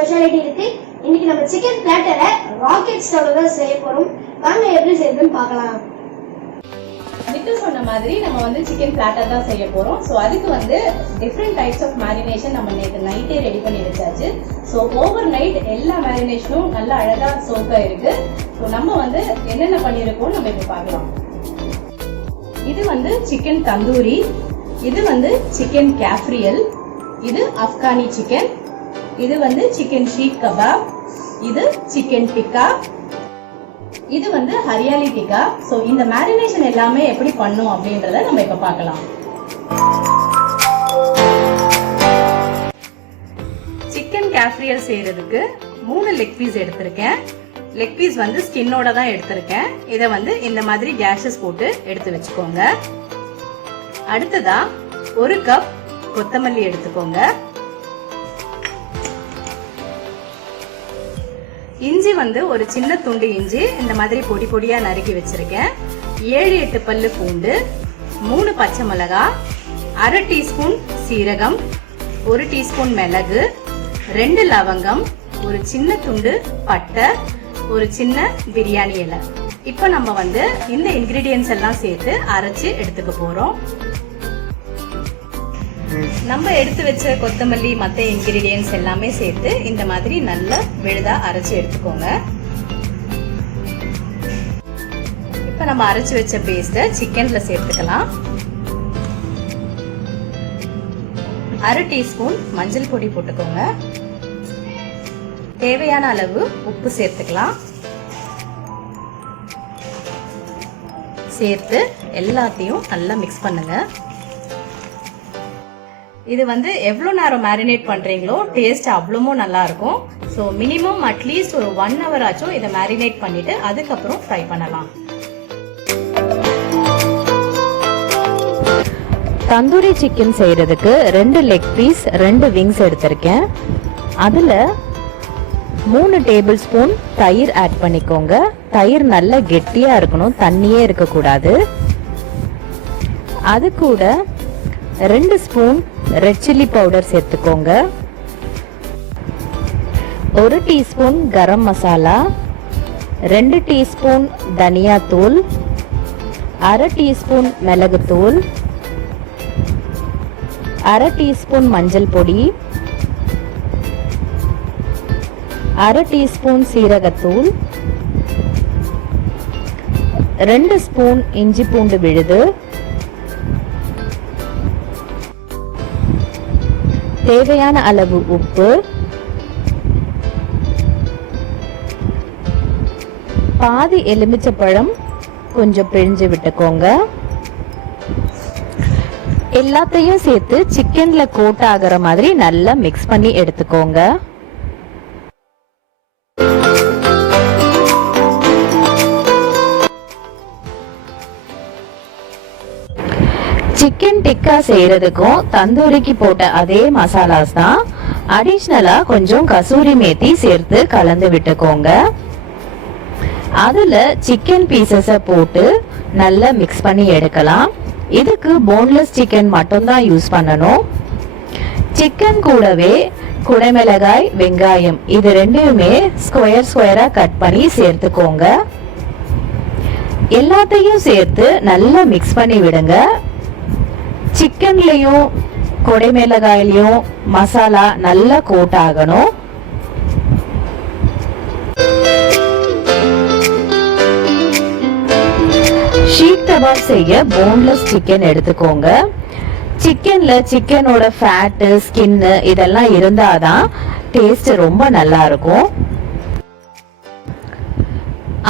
Speciality இருக்கு. இன்னைக்கு நம்ம சிக்கன் பிளாட்டரை ராக்கெட் ஸ்டவ்ல தான் செய்ய போறோம். வாங்க எப்படி செய்யறதுன்னு பார்க்கலாம். நித்து சொன்ன மாதிரி நம்ம சிக்கன் பிளாட்டர் தான் செய்ய போறோம். ஸோ அதுக்கு டிஃப்ரெண்ட் டைப்ஸ் ஆஃப் மேரினேஷன் நம்ம நேற்று நைட்டே ரெடி பண்ணி வச்சாச்சு. ஸோ ஓவர் நைட் எல்லா மேரினேஷனும் நல்லா அழகா சோக்கா இருக்கு. ஸோ நம்ம என்னென்ன பண்ணியிருக்கோம் நம்ம இப்போ பார்க்கலாம். இது சிக்கன் தந்தூரி, இது சிக்கன் கேஃப்ரியல், இது ஆப்கானி சிக்கன், இது சிக்கன் ஷீக் கபாப், இது சிக்கன் டிக்கா, இது ஹரியாலி டிக்கா. சோ இந்த மேரினேஷன் எல்லாமே எப்படி பண்ணும் அப்படின்றத நம்ம இப்ப பார்க்கலாம். சிக்கன் கேஃப்ரியல் செய்யறதுக்கு 3 லெக் பீஸ் எடுத்திருக்கேன். லெக் பீஸ் ஸ்கின்னோட தான் எடுத்திருக்கேன். இதை இந்த மாதிரி கேஷஸ் போட்டு எடுத்து வச்சுக்கோங்க. அடுத்ததா 1 கப் கொத்தமல்லி எடுத்துக்கோங்க. இஞ்சி ஒரு சின்ன துண்டு இஞ்சி இந்த மாதிரி பொடி பொடியா நறுக்கி வச்சிருக்கேன். 7-8 பல்லு பூண்டு, 3 பச்சை மிளகாய், 1/2 டீஸ்பூன் சீரகம், 1 டீஸ்பூன் மிளகு, 2 லவங்கம், ஒரு சின்ன துண்டு பட்டை, ஒரு சின்ன பிரியாணி இலை. இப்போ நம்ம இந்த இன்கிரீடியன்ஸ் எல்லாம் சேர்த்து அரைச்சு எடுத்துக்க போறோம். நம்ம எடுத்து வச்ச கொத்தமல்லி மற்ற இன்கிரீடியன்ஸ் எல்லாமே சேர்த்து இந்த மாதிரி நல்லா விழுதா அரைச்சு எடுத்துக்கோங்க. இப்ப நம்ம அரைச்சு வச்ச பேஸ்ட சிக்கன்ல சேர்த்துக்கலாம். 1/2 டீஸ்பூன் மஞ்சள் பொடி போட்டுக்கோங்க. தேவையான அளவு உப்பு சேர்த்துக்கலாம். சேர்த்து எல்லாத்தையும் நல்லா மிக்ஸ் பண்ணுங்க. இது எவ்வளவு நேரம் மேரினேட் பண்றீங்களோ டேஸ்ட் அவ்வளவும் நல்லா இருக்கும். ஸோ மினிமம் அட்லீஸ்ட் ஒரு 1 hour ஆச்சும் இதை மேரினேட் பண்ணிட்டு அதுக்கப்புறம் ஃப்ரை பண்ணலாம். தந்தூரி சிக்கன் செய்யறதுக்கு 2 லெக் பீஸ், 2 விங்ஸ் எடுத்திருக்கேன். அதுல 3 டேபிள் ஸ்பூன் தயிர் ஆட் பண்ணிக்கோங்க. தயிர் நல்லா கெட்டியா இருக்கணும், தண்ணியே இருக்கக்கூடாது. அது கூட 2 ஸ்பூன் ரெட் சில்லி பவுடர் சேர்த்துக்கோங்க. 1 டீஸ்பூன் கரம் மசாலா, 2 டீஸ்பூன் தனியா தூள், 1/2 டீஸ்பூன் மிளகு தூள், 1/2 டீஸ்பூன் மஞ்சள் பொடி, 1/2 டீஸ்பூன் சீரகத்தூள், 2 ஸ்பூன் இஞ்சி பூண்டு விழுது, தேவையான அளவு உப்பு, பாதி எலுமிச்சப்பழம் கொஞ்சம் பிழிஞ்சு விட்டுக்கோங்க. எல்லாத்தையும் சேர்த்து சிக்கன்ல கோட் ஆகிற மாதிரி நல்லா மிக்ஸ் பண்ணி எடுத்துக்கோங்க. சிக்கன் டிக்கா செய்யறதுக்கும் தந்தூரிக்கு போட்ட அதே மசாலாஸ் தான். அடிஷ்னலா கொஞ்சம் கசூரி மேத்தி சேர்த்து கலந்து விட்டுக்கோங்க. அதுல சிக்கன் பீசஸ போட்டு நல்லா மிக்ஸ் பண்ணி எடுக்கலாம். இதுக்கு போன்லெஸ் சிக்கன் மட்டும் தான் யூஸ் பண்ணணும். சிக்கன் கூடவே குடைமிளகாய், வெங்காயம் இது ரெண்டுமே ஸ்கொயரா கட் பண்ணி சேர்த்துக்கோங்க. எல்லாத்தையும் சேர்த்து நல்லா மிக்ஸ் பண்ணி விடுங்க. சிக்கன்லயும் கொடைமிளகாயிலையும் மசாலா நல்லா கோட் ஆகணும். ஷீக் கபாப் செய்ய போன்லெஸ் சிக்கன் எடுத்துக்கோங்க. சிக்கன்ல சிக்கனோட ஃபேட், ஸ்கின் இதெல்லாம் இருந்தாதான் டேஸ்ட் ரொம்ப நல்லா இருக்கும்.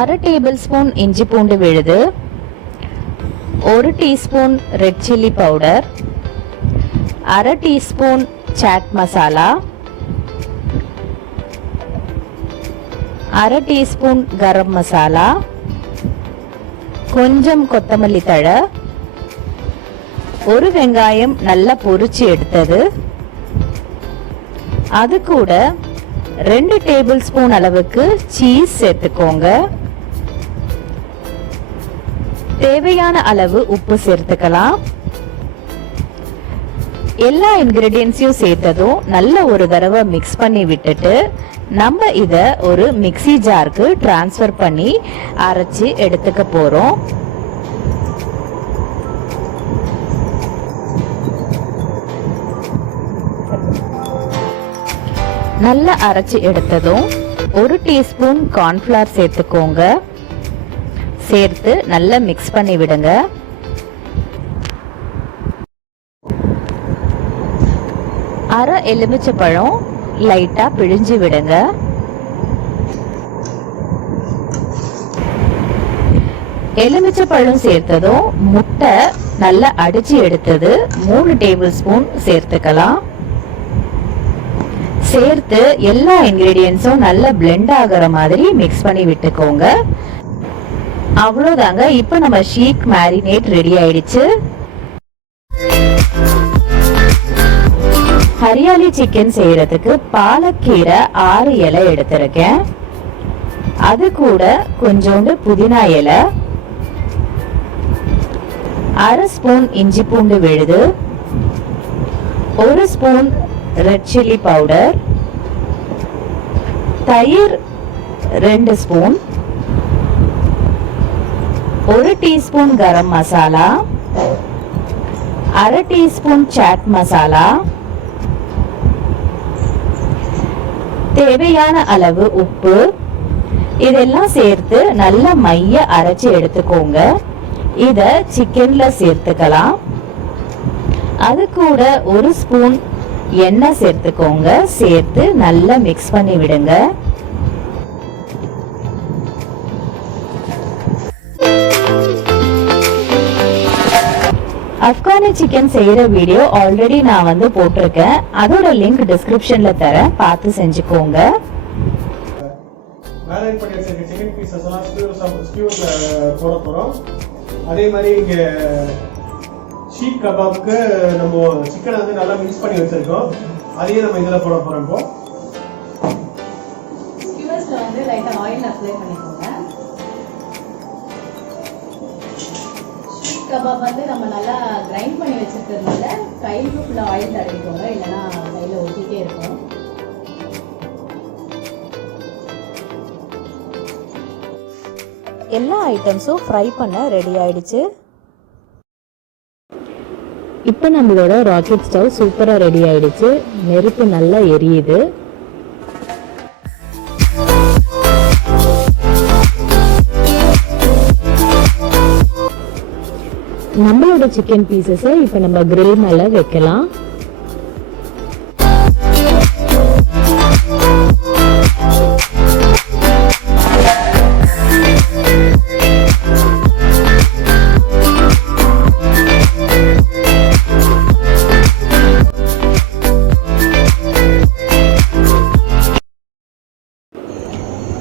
1/2 டேபிள் ஸ்பூன் இஞ்சி பூண்டு விழுது, 1 teaspoon red chilli powder, 1/2 teaspoon chaat masala, 1/2 teaspoon garam masala, கொஞ்சம் கொத்தமல்லி தழை, 1 வெங்காயம் நல்லா பொரிச்சு எடுத்தது, அது கூட 2 டேபிள் ஸ்பூன் அளவுக்கு சீஸ் சேர்த்துக்கோங்க. தேவையான அளவு உப்பு சேர்த்துக்கலாம். எல்லா இன்கிரிடியன்ஸையும் சேர்த்ததும் நல்ல ஒரு தடவை மிக்ஸ் பண்ணி விட்டுட்டு நம்ம இத ஒரு மிக்ஸி ஜாருக்கு டிரான்ஸ்ஃபர் பண்ணி அரைச்சு எடுத்துக்க போறோம். நல்லா அரைச்சு எடுத்ததும் 1 டீஸ்பூன் கார்ன்ஃப்ளவர் சேர்த்துக்கோங்க. சேர்த்து நல்லா மிக்ஸ் பண்ணி விடுங்க. அரை எலுமிச்சைப்பழம் லைட்டா பிழிஞ்சு விடுங்க. எலுமிச்சைப்பழம் சேர்த்ததும் முட்டை நல்லா அடிச்சு எடுத்தது 3 டேபிள் ஸ்பூன் சேர்த்துக்கலாம். சேர்த்து எல்லா இன்கிரிடியன்ஸும் நல்லா பிளெண்ட் ஆகிற மாதிரி மிக்ஸ் பண்ணி விட்டுக்கோங்க. அவ்வளோதாங்க, இப்போ நம்ம ஷீக் மேரினேட் ரெடி ஆயிடுச்சு. ஹரியாலி சிக்கன் செய்யறதுக்கு பாலக்கீரை 6 இலை எடுத்திருக்கேன். அது கூட கொஞ்சோண்டு புதினா இலை, 1/2 ஸ்பூன் இஞ்சி பூண்டு விழுது, 1 ஸ்பூன் ரெட் சில்லி பவுடர், தயிர் 2 spoon, 1 teaspoon garam masala, 1/2 teaspoon chaat masala, தேவையான அளவு உப்பு, இதெல்லாம் சேர்த்து நல்ல மைய அரைச்சு எடுத்துக்கோங்க. இத சிக்கன்ல சேர்த்துக்கலாம். அது கூட 1 ஸ்பூன் எண்ணெய் சேர்த்துக்கோங்க. சேர்த்து நல்லா மிக்ஸ் பண்ணி விடுங்க. ஆப்கானி சிக்கன் செய்யற வீடியோ ஆல்ரெடி நான் போட்டிருக்கேன். அதோட லிங்க் டிஸ்கிரிப்ஷன்ல தரேன், பார்த்து செஞ்சுக்கோங்க. மேரினேட் பண்ணி வச்சிருக்க சிக்கன் பீசஸ் எல்லாம் ஸ்கியூர்ல போட போறோம். அதே மாதிரி இங்க ஷீக் கபாப்க்கு நம்ம சிக்கனை நல்லா மிக்ஸ் பண்ணி வச்சிருக்கோம். அதையும் நம்ம இதுல போட போறோம். இப்போ ஸ்கியூவர்ஸ்ல லைட்டா ஆயில் அப்ளை பண்ணிக்கோங்க. ஷீக் கபாப் நம்ம நல்லா கிரைண்ட் பண்ணி வச்சிருக்கிறதுனால கையில ஃபுல்லா ஆயில் தடவிக்கோங்க, இல்லைன்னா கையில ஒட்டிட்டே இருக்கும். எல்லா ஐட்டம்ஸும் ஃப்ரை பண்ண ரெடி ஆயிடுச்சு. இப்போ நம்மளோட ராக்கெட் ஸ்டவ் சூப்பராக ரெடி ஆயிடுச்சு. நெருப்பு நல்லா எரியுது. நம்மளோட சிக்கன் பீசஸை இப்போ நம்ம கிரில் மேலே வைக்கலாம்.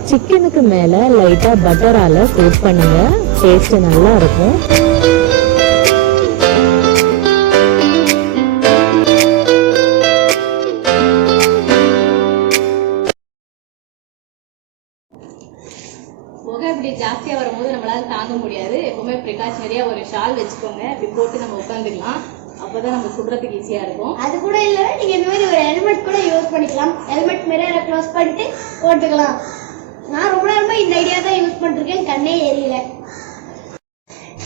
சிக்கனுக்கு மேலே லைட்டாக பட்டரால் கோட் பண்ணுங்க, டேஸ்ட் நல்லா இருக்கும். புகை இப்படி ஜாஸ்தியாக வரும்போது நம்மளால தாங்க முடியாது. எப்பவுமே ப்ரிகாஷனரியா ஒரு ஷால் வச்சுக்கோங்க, இப்படி போட்டு நம்ம உட்காந்துக்கலாம். அப்பதான் நம்ம சுடுறதுக்கு ஈஸியா இருக்கும். அது கூட இல்ல, நீங்க இந்த மாதிரி ஒரு ஹெல்மெட் கூட யூஸ் பண்ணிக்கலாம். ஹெல்மெட் மிரரை க்ளோஸ் பண்ணிட்டு போட்டுக்கலாம். நான் ரொம்ப நேரமா இந்த ஐடியா தான் யூஸ் பண்ணிருக்கேன், கண்ணே எரியல.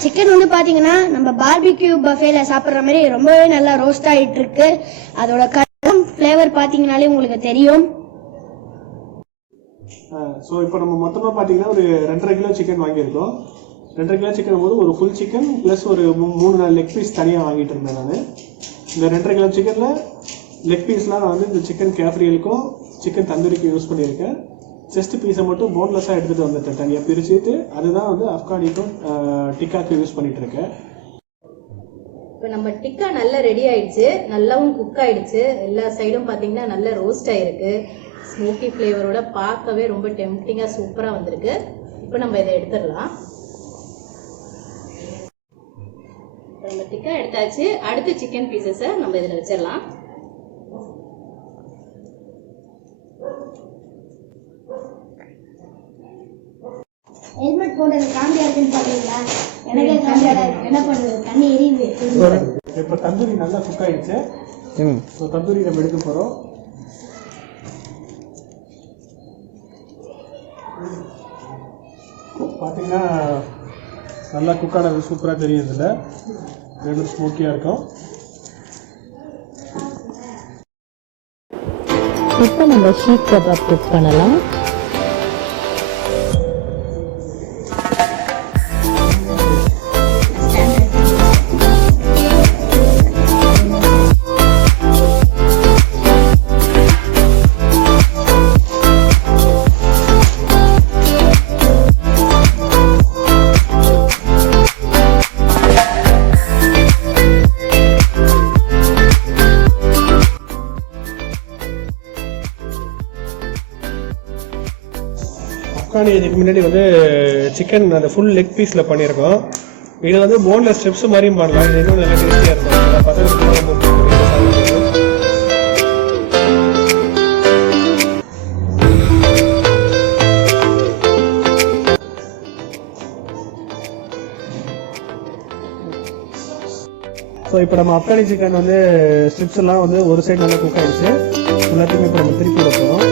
சிக்கன் பாத்தீங்கன்னா நம்ம பார்பிக்யூ பஃபேல சாப்பிடுற மாதிரி ரொம்பவே நல்லா ரோஸ்ட் ஆயிட்டு இருக்கு. அதோட கலர் ஃபிளேவர் பாத்தீங்கன்னாலே உங்களுக்கு தெரியும். ஸோ இப்போ நம்ம மொத்தமாக பார்த்தீங்கன்னா ஒரு 2.5 கிலோ சிக்கன் வாங்கியிருக்கோம். 2.5 கிலோ சிக்கன் போது ஒரு ஃபுல் சிக்கன் ப்ளஸ் ஒரு 3-4 லெக் பீஸ் தனியாக வாங்கிட்டு இருந்தேன் நான். இந்த 2.5 கிலோ சிக்கனில் லெக் பீஸ்லாம் நான் இந்த சிக்கன் கேஃப்ரியலுக்கும் சிக்கன் தந்தூரிக்கும் யூஸ் பண்ணியிருக்கேன். செஸ்ட் பீஸை மட்டும் போன்லெஸ்ஸாக எடுத்துகிட்டு வந்துட்டேன், தனியாக பிரிச்சுட்டு. அதுதான் ஆப்கானிக்கும் டிக்காக்கு யூஸ் பண்ணிட்டு இருக்கேன். இப்போ நம்ம டிக்கா நல்லா ரெடி ஆயிடுச்சு, நல்லாவும் குக் ஆயிடுச்சு. எல்லா சைடும் பார்த்தீங்கன்னா நல்லா ரோஸ்ட் ஆயிருக்கு. ஸ்மோக்கி ஃப்ளேவரோட பார்க்கவே ரொம்ப டெம்ப்டிங்காக சூப்பராக வந்திருக்கு. இப்போ நம்ம இதை எடுத்துடலாம். நம்ம டிக்கா எடுத்தாச்சு. அடுத்த சிக்கன் பீசஸை நம்ம இதில் வச்சிடலாம். ஹெல்மெட் போட்டது காண்டியா இருக்குன்னு பாத்தீங்களா? எனக்கே காண்டியா இருக்கு. என்ன பண்றது, தண்ணி எரியுது. இப்போ தந்தூரி நல்லா குக் ஆயிடுச்சு. தந்தூரி நம்ம எடுக்க போகிறோம். பார்த்தீங்கன்னா நல்லா குக்கானது சூப்பராக தெரியும். இதில் ரெண்டும் ஸ்மோக்கியாக இருக்கும். இப்போ நம்ம ஷீக் கபாப் குக் பண்ணலாம். அஃப்கானி இதுக்கு முன்னாடி வந்து சிக்கன் அந்த ஃபுல் லெக் பீஸில் பண்ணியிருக்கோம். இது வந்து போன்லெஸ் ஸ்டெப்ஸ் மாதிரியும் பண்ணலாம். இது இன்னும் நல்லா டேஸ்டியாக இருக்கும். பசங்களுக்கு ஸோ இப்போ நம்ம அஃப்கானி சிக்கன் வந்து ஸ்ட்ரிப்ஸ் எல்லாம் வந்து ஒரு சைடு நல்லா குக் ஆகிடுச்சு. எல்லாத்தையுமே இப்போ நம்ம திருப்பி வைக்கிறோம்.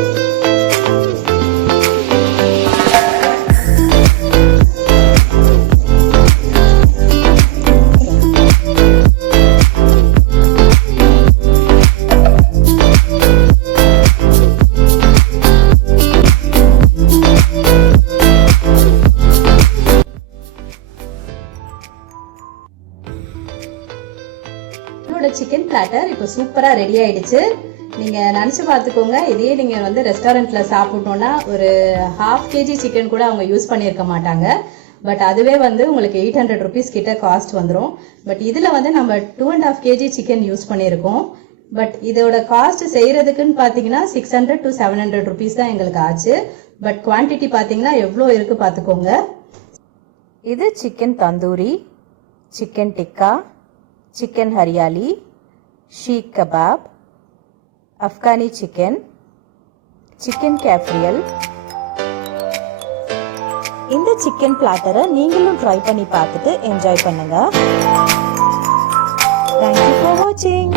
சிக்கன் பிளாட்டர் இப்போ சூப்பரா ரெடி ஆயிடுச்சு. நீங்க நினைச்சு பார்த்துக்கோங்க, இதே நீங்க வந்து ரெஸ்டாரண்ட்ல சாப்பிட்டோம்னா ஒரு 1/2 kg சிக்கன் கூட அவங்க யூஸ் பண்ணியிருக்க மாட்டாங்க. பட் அதுவே வந்து உங்களுக்கு 800 rupees கிட்ட காஸ்ட் வந்துடும். பட் இதுல வந்து நம்ம 2.5 kg சிக்கன் யூஸ் பண்ணியிருக்கோம். பட் இதோட காஸ்ட் செய்யறதுக்குன்னு பாத்தீங்கன்னா 600 to 700 rupees தான் எங்களுக்கு ஆச்சு. பட் குவான்டிட்டி பாத்தீங்கன்னா எவ்வளோ இருக்கு பாத்துக்கோங்க. இது chicken tandoori, chicken tikka, chicken hariyali, seekh kebab, Afghani chicken, chicken cafreal. இந்த சிக்கன் பிளாட்டரை நீங்களும் ட்ரை பண்ணி பார்த்துட்டு என்ஜாய் பண்ணுங்க. தேங்க்யூ ஃபார் வாட்சிங்.